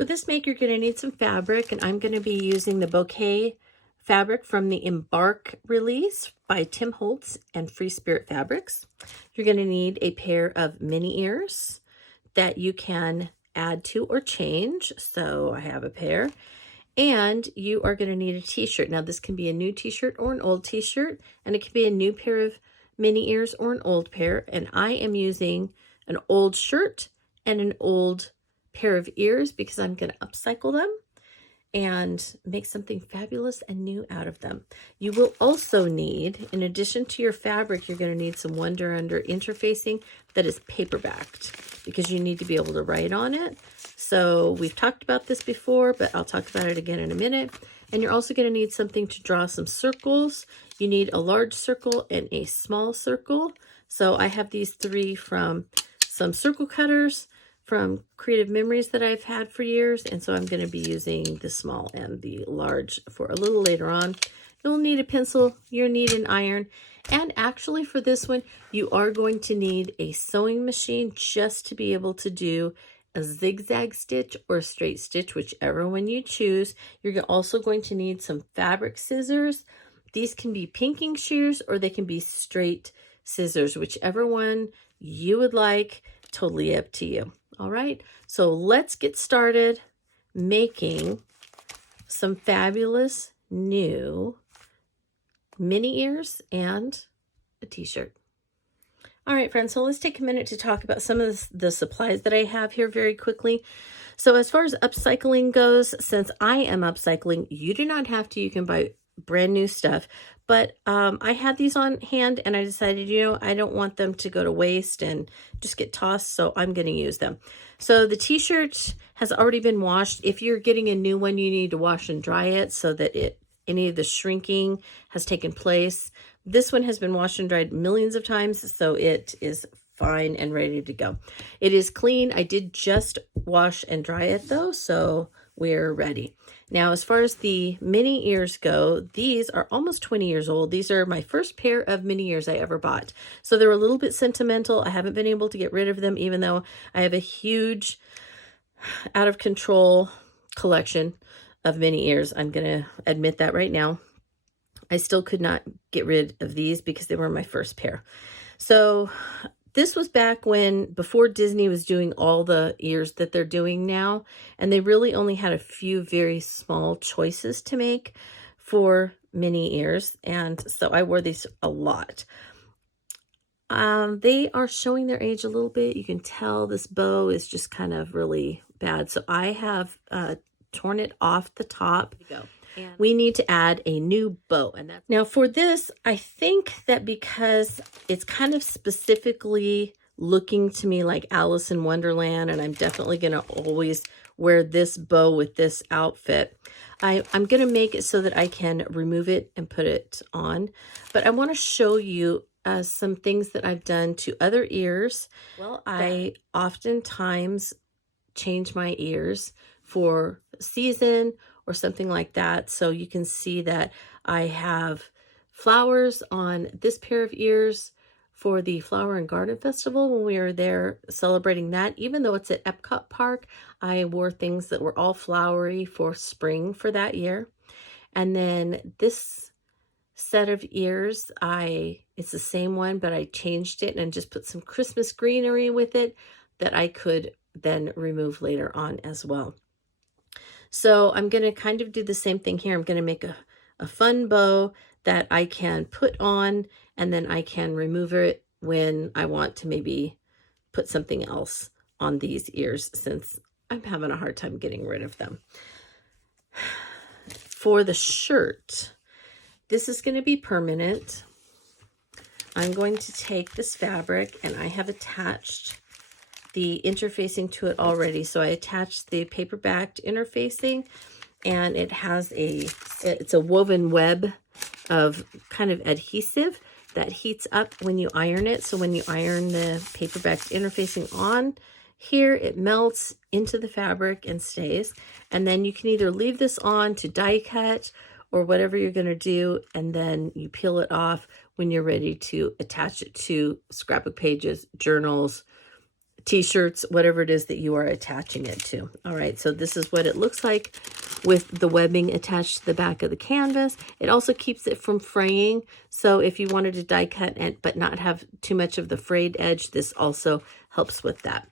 For this make, you're going to need some fabric, and I'm going to be using the Bouquet fabric from the Embark release by Tim Holtz and Freespirit Fabrics. You're going to need a pair of mini ears that you can add to or change. So I have a pair. And you are going to need a t-shirt. Now this can be a new t-shirt or an old t-shirt, and it can be a new pair of mini ears or an old pair. And I am using an old shirt and an old pair of ears because I'm going to upcycle them and make something fabulous and new out of them. You will also need, in addition to your fabric, you're going to need some Wonder Under interfacing that is paper backed because you need to be able to write on it. So we've talked about this before, but I'll talk about it again in a minute. And you're also going to need something to draw some circles. You need a large circle and a small circle. So I have these three from some circle cutters from Creative Memories that I've had for years, and so I'm going to be using the small and the large for a little later on. You'll need a pencil, you'll need an iron, and actually for this one, you are going to need a sewing machine just to be able to do a zigzag stitch or a straight stitch, whichever one you choose. You're also going to need some fabric scissors. These can be pinking shears or they can be straight scissors, whichever one you would like, totally up to you. All right, so let's get started making some fabulous new mini ears and a t-shirt. All right, friends, so let's take a minute to talk about some of the supplies that I have here very quickly. So as far as upcycling goes, since I am upcycling, you do not have to. You can buy brand new stuff. But I had these on hand and I decided, you know, I don't want them to go to waste and just get tossed, so I'm going to use them. So the t-shirt has already been washed. If you're getting a new one, you need to wash and dry it so that any of the shrinking has taken place. This one has been washed and dried millions of times, so it is fine and ready to go. It is clean. I did just wash and dry it though, so we're ready. Now, as far as the mini ears go, these are almost 20 years old. These are my first pair of mini ears I ever bought. So they're a little bit sentimental. I haven't been able to get rid of them, even though I have a huge, out of control collection of mini ears. I'm going to admit that right now. I still could not get rid of these because they were my first pair. So this was back before Disney was doing all the ears that they're doing now, and they really only had a few very small choices to make for mini ears, and so I wore these a lot. They are showing their age a little bit. You can tell this bow is just kind of really bad, so I have torn it off the top. We need to add a new bow. And that's now for this, I think that because it's kind of specifically looking to me like Alice in Wonderland, and I'm definitely going to always wear this bow with this outfit, I'm going to make it so that I can remove it and put it on. But I want to show you some things that I've done to other ears. Well, I oftentimes change my ears for season or something like that. So you can see that I have flowers on this pair of ears for the Flower and Garden Festival when we were there celebrating that. Even though it's at Epcot Park, I wore things that were all flowery for spring for that year. And then this set of ears, it's the same one, but I changed it and just put some Christmas greenery with it that I could then remove later on as well. So I'm going to kind of do the same thing here. I'm going to make a fun bow that I can put on, and then I can remove it when I want to maybe put something else on these ears, since I'm having a hard time getting rid of them. For the shirt, this is going to be permanent. I'm going to take this fabric, and I have attached the interfacing to it already. So I attached the paper backed interfacing, and it has it's a woven web of kind of adhesive that heats up when you iron it. So when you iron the paper backed interfacing on here, it melts into the fabric and stays. And then you can either leave this on to die cut or whatever you're going to do, and then you peel it off when you're ready to attach it to scrapbook pages, journals, t-shirts, whatever it is that you are attaching it to. All right, so this is what it looks like with the webbing attached to the back of the canvas. It also keeps it from fraying. So if you wanted to die cut but not have too much of the frayed edge, this also helps with that.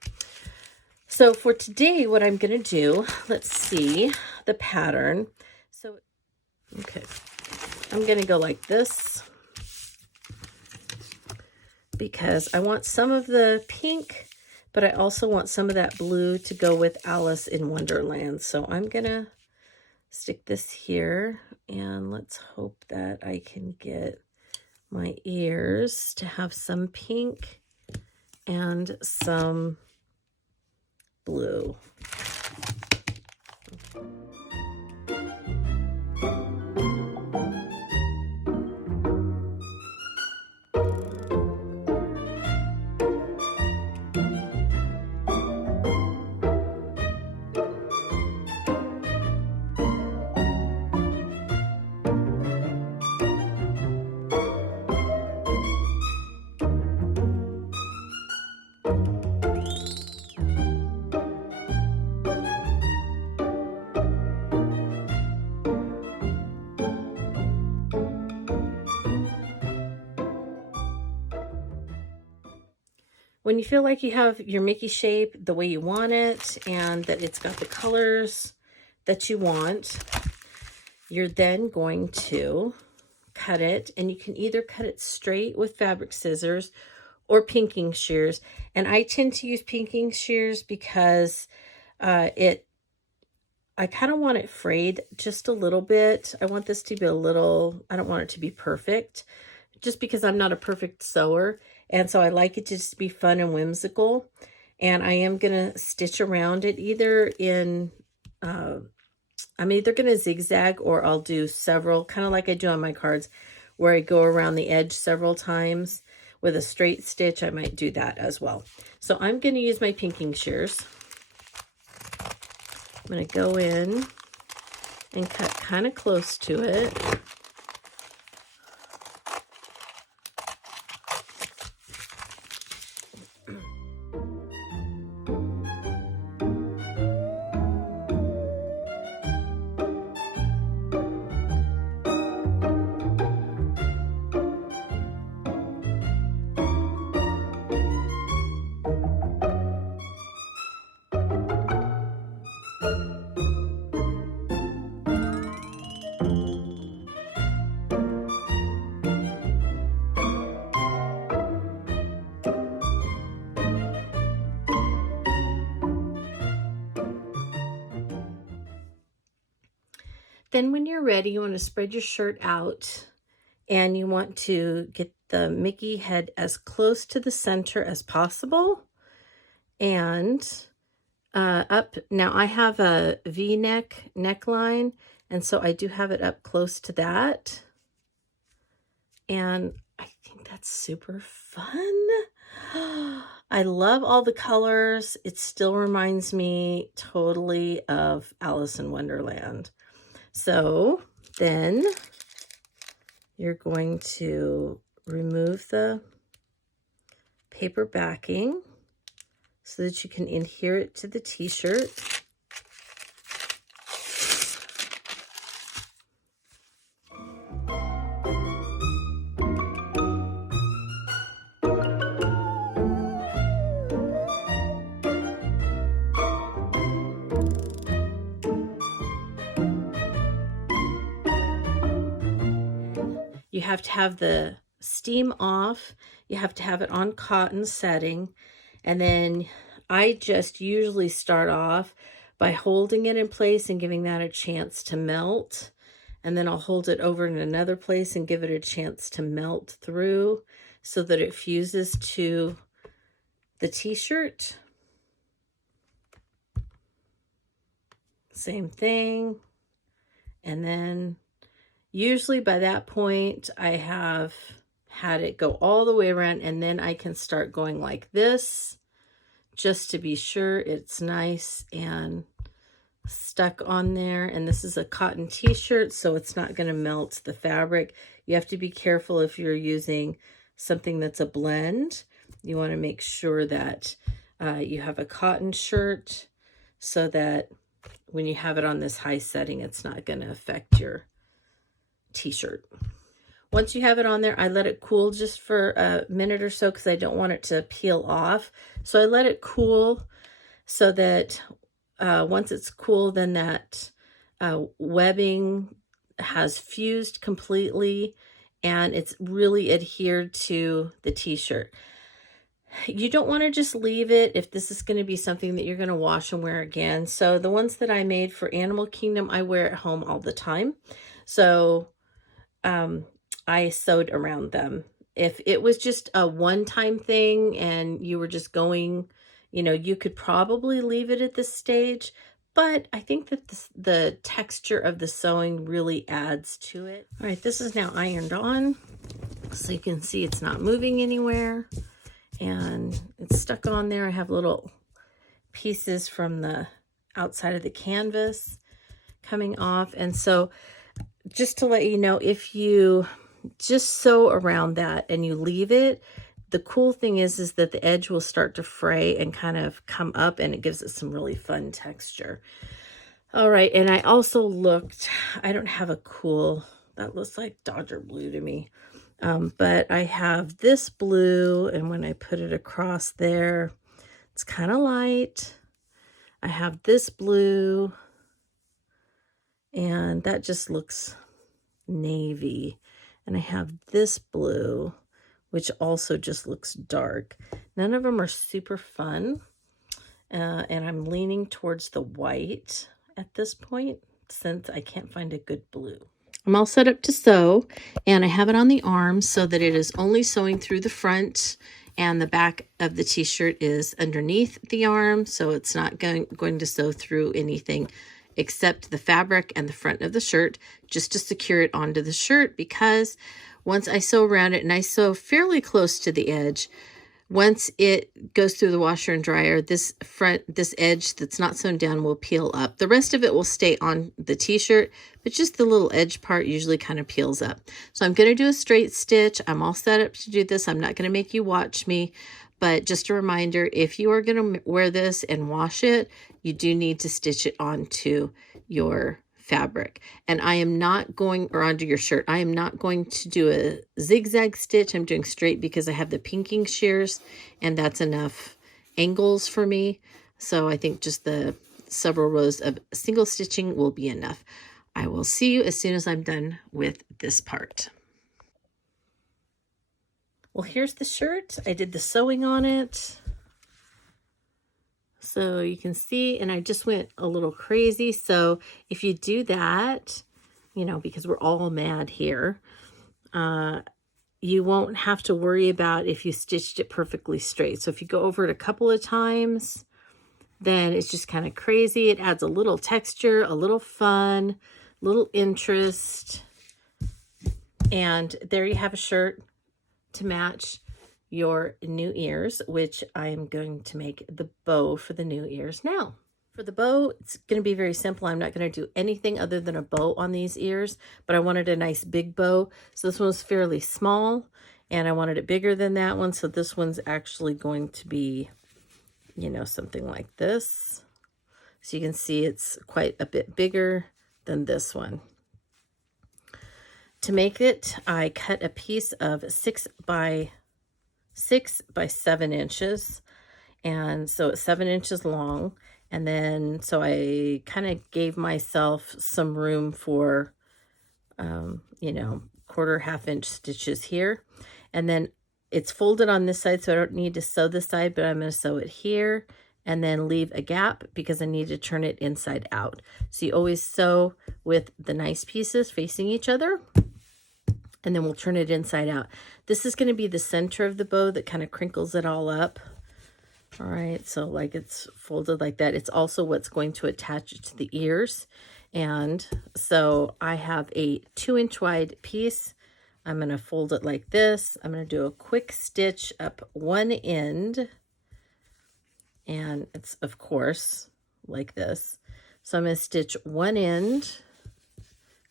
So for today, what I'm going to do, let's see the pattern. So, okay, I'm going to go like this because I want some of the pink, but I also want some of that blue to go with Alice in Wonderland. So I'm going to stick this here, and let's hope that I can get my ears to have some pink and some blue. When you feel like you have your Mickey shape the way you want it and that it's got the colors that you want, you're then going to cut it, and you can either cut it straight with fabric scissors or pinking shears. And I tend to use pinking shears because I kind of want it frayed just a little bit. I want this to be a little, I don't want it to be perfect, just because I'm not a perfect sewer. And so I like it to just be fun and whimsical. And I am going to stitch around it either in, I'm either going to zigzag or I'll do several, kind of like I do on my cards, where I go around the edge several times with a straight stitch. I might do that as well. So I'm going to use my pinking shears. I'm going to go in and cut kind of close to it. Then when you're ready, you want to spread your shirt out, and you want to get the Mickey head as close to the center as possible. And up, now I have a V-neck neckline, and so I do have it up close to that. And I think that's super fun. I love all the colors. It still reminds me totally of Alice in Wonderland. So then you're going to remove the paper backing so that you can adhere it to the t-shirt. You have to have the steam off. You have to have it on cotton setting. And then I just usually start off by holding it in place and giving that a chance to melt. And then I'll hold it over in another place and give it a chance to melt through so that it fuses to the t-shirt. Same thing. And then usually by that point, I have had it go all the way around, and then I can start going like this just to be sure it's nice and stuck on there. And this is a cotton t-shirt, so it's not going to melt the fabric. You have to be careful if you're using something that's a blend. You want to make sure that You have a cotton shirt so that when you have it on this high setting, it's not going to affect your t-shirt. Once you have it on there, I let it cool just for a minute or so because I don't want it to peel off. So I let it cool so that once it's cool, then that webbing has fused completely and it's really adhered to the t-shirt. You don't want to just leave it if this is going to be something that you're going to wash and wear again. So the ones that I made for Animal Kingdom, I wear at home all the time. So I sewed around them. If it was just a one-time thing and you were just going, you know, you could probably leave it at this stage. But I think that the texture of the sewing really adds to it. All right, this is now ironed on. So you can see it's not moving anywhere. And it's stuck on there. I have little pieces from the outside of the canvas coming off. And so just to let you know, if you just sew around that and you leave it, the cool thing is that the edge will start to fray and kind of come up, and it gives it some really fun texture. All right, and I also looked, I don't have a cool, that looks like Dodger blue to me. But I have this blue, and when I put it across there, it's kind of light. I have this blue, and that just looks navy. And I have this blue, which also just looks dark. None of them are super fun. And I'm leaning towards the white at this point, since I can't find a good blue. I'm all set up to sew, and I have it on the arm so that it is only sewing through the front, and the back of the t-shirt is underneath the arm, so it's not going to sew through anything except the fabric and the front of the shirt, just to secure it onto the shirt, because once I sew around it, and I sew fairly close to the edge, once it goes through the washer and dryer, this edge that's not sewn down will peel up. The rest of it will stay on the t-shirt, but just the little edge part usually kind of peels up. So I'm going to do a straight stitch. I'm all set up to do this. I'm not going to make you watch me, but just a reminder, if you are going to wear this and wash it, you do need to stitch it onto your fabric. And I am not going, or onto your shirt, I am not going to do a zigzag stitch. I'm doing straight because I have the pinking shears, and that's enough angles for me. So I think just the several rows of single stitching will be enough. I will see you as soon as I'm done with this part. Well, here's the shirt. I did the sewing on it. So you can see, and I just went a little crazy. So if you do that, you know, because we're all mad here, you won't have to worry about if you stitched it perfectly straight. So if you go over it a couple of times, then it's just kind of crazy. It adds a little texture, a little fun, little interest. And there you have a shirt to match your new ears, which I am going to make the bow for the new ears now. For the bow, it's going to be very simple. I'm not going to do anything other than a bow on these ears, but I wanted a nice big bow. So this one's fairly small, and I wanted it bigger than that one. So this one's actually going to be, you know, something like this. So you can see it's quite a bit bigger than this one. To make it, I cut a piece of 6 by 7 inches, and so it's 7 inches long. And then so I kind of gave myself some room for you know, half inch stitches here. And then it's folded on this side, so I don't need to sew this side, but I'm going to sew it here and then leave a gap because I need to turn it inside out. So you always sew with the nice pieces facing each other, and then we'll turn it inside out. This is going to be the center of the bow that kind of crinkles it all up. All right, so like it's folded like that. It's also what's going to attach it to the ears. And so I have a 2-inch wide piece. I'm going to fold it like this. I'm going to do a quick stitch up one end. And it's, of course, like this. So I'm going to stitch one end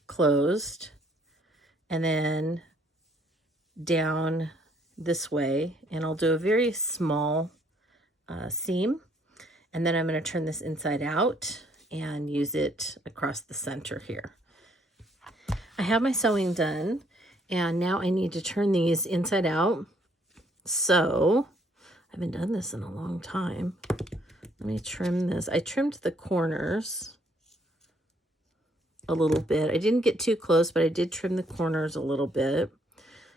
closed, and then down this way, and I'll do a very small seam. And then I'm going to turn this inside out and use it across the center here. I have my sewing done, and now I need to turn these inside out. So I haven't done this in a long time. Let me trim this. I trimmed the corners a little bit. I didn't get too close, but I did trim the corners a little bit.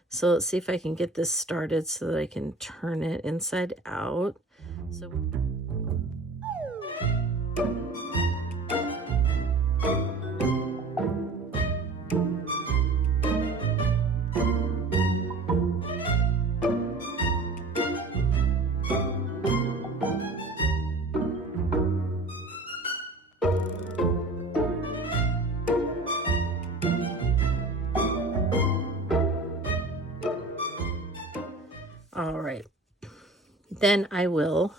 So let's see if I can get this started so that I can turn it inside out. So all right, then I will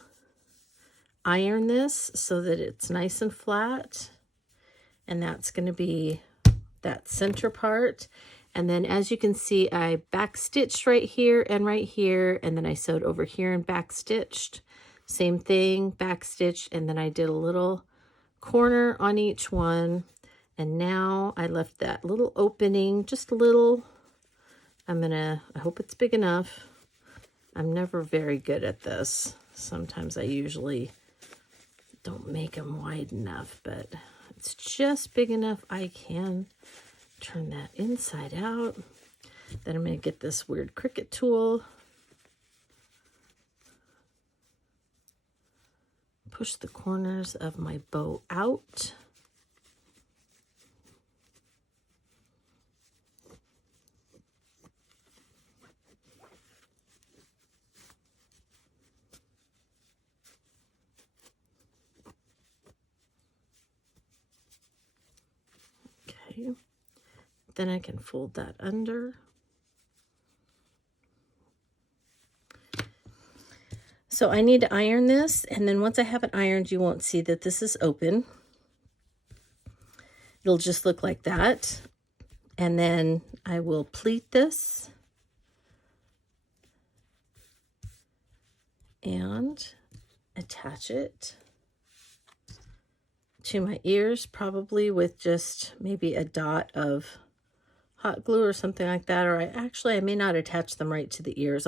iron this so that it's nice and flat, and that's going to be that center part. And then as you can see, I back stitched right here, and then I sewed over here and back stitched. Same thing, back stitched, and then I did a little corner on each one. And now I left that little opening, just a little. I hope it's big enough. I'm never very good at this. Sometimes I usually don't make them wide enough, but it's just big enough I can turn that inside out. Then I'm going to get this weird Cricut tool. Push the corners of my bow out. Okay, then I can fold that under. So I need to iron this, and then once I have it ironed, you won't see that this is open. It'll just look like that. And then I will pleat this and attach it to my ears, probably with just maybe a dot of hot glue or something like that. Or I may not attach them right to the ears.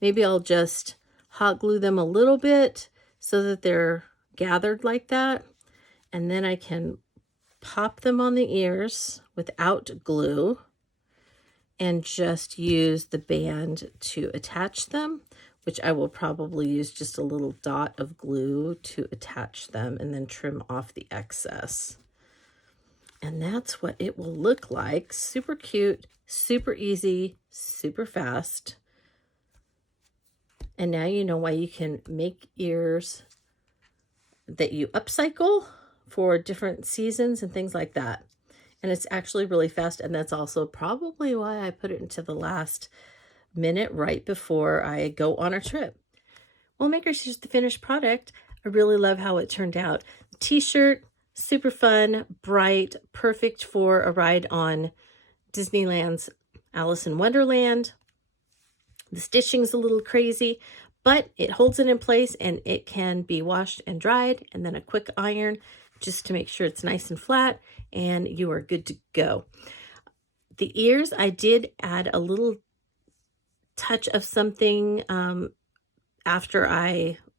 Maybe I'll just hot glue them a little bit so that they're gathered like that. And then I can pop them on the ears without glue and just use the band to attach them, which I will probably use just a little dot of glue to attach them and then trim off the excess. And that's what it will look like. Super cute, super easy, super fast. And now you know why you can make ears that you upcycle for different seasons and things like that. And it's actually really fast, and that's also probably why I put it into the last minute right before I go on a trip. Well, makers, here's the finished product. I really love how it turned out. T-shirt, super fun, bright, perfect for a ride on Disneyland's Alice in Wonderland. The stitching's a little crazy, but it holds it in place, and it can be washed and dried, and then a quick iron just to make sure it's nice and flat, and you are good to go. The ears, I did add a little touch of something after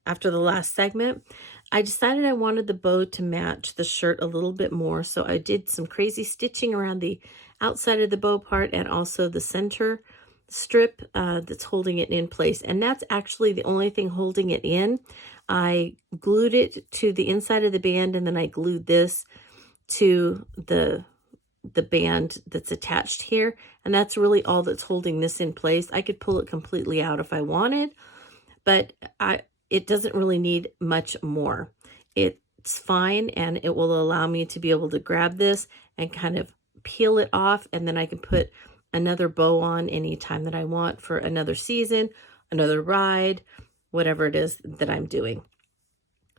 the last segment. I decided I wanted the bow to match the shirt a little bit more, so I did some crazy stitching around the outside of the bow part and also the center strip that's holding it in place. And that's actually the only thing holding it in. I glued it to the inside of the band, and then I glued this to the band that's attached here, and that's really all that's holding this in place. I could pull it completely out if I wanted, but it doesn't really need much more. It's fine, and it will allow me to be able to grab this and kind of peel it off, and then I can put another bow on anytime that I want for another season, another ride, whatever it is that I'm doing.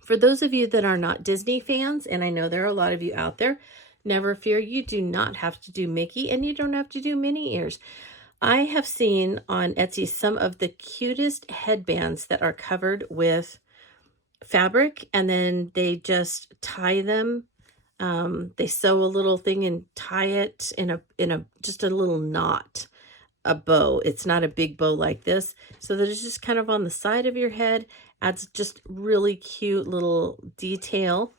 For those of you that are not Disney fans, and I know there are a lot of you out there, never fear, you do not have to do Mickey, and you don't have to do Minnie ears. I have seen on Etsy some of the cutest headbands that are covered with fabric, and then they just tie them. They sew a little thing and tie it in a just a little knot, a bow. It's not a big bow like this, so that it's just kind of on the side of your head. Adds just really cute little detail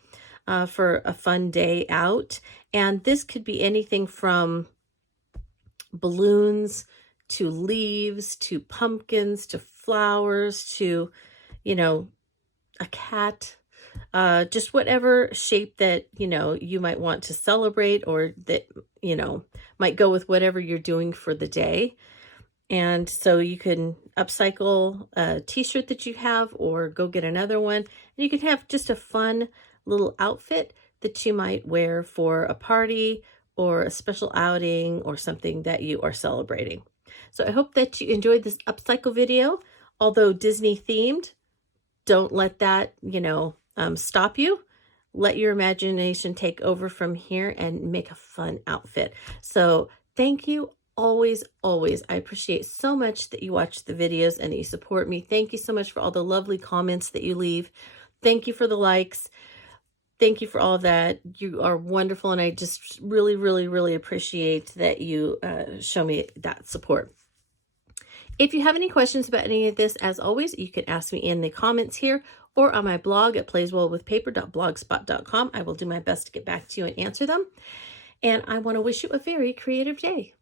for a fun day out. And this could be anything from balloons to leaves to pumpkins to flowers to, you know, a cat, just whatever shape that, you know, you might want to celebrate, or that, you know, might go with whatever you're doing for the day. And so you can upcycle a t-shirt that you have or go get another one. And you can have just a fun little outfit that you might wear for a party or a special outing or something that you are celebrating. So I hope that you enjoyed this upcycle video. Although Disney themed, don't let that, you know, stop you. Let your imagination take over from here and make a fun outfit. So thank you. Always, always. I appreciate so much that you watch the videos and that you support me. Thank you so much for all the lovely comments that you leave. Thank you for the likes. Thank you for all of that. You are wonderful, and I just really, really, really appreciate that you show me that support. If you have any questions about any of this, as always, you can ask me in the comments here or on my blog at playswellwithpaper.blogspot.com. I will do my best to get back to you and answer them. And I want to wish you a very creative day.